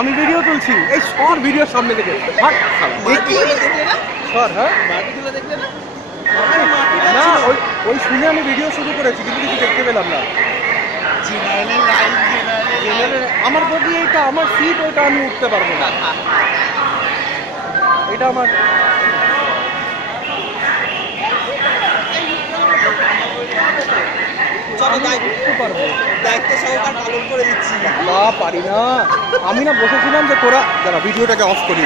আমি ভিডিও তুলছি, এই সর ভিডিওর সামনে থেকে সর। হ্যাঁ না, ওই শুনে আমি ভিডিও শুরু করেছি কিন্তু কিছু দেখতে পেলাম না। আমার বডি এইটা, আমার সিট ওইটা, আমি উঠতে পারবো না, এটা আমার দায়িত্ব সহকার পালন করে দিচ্ছি। পারি না। আমি না বসেছিলাম যে তোরা, যারা ভিডিওটাকে অফ করি।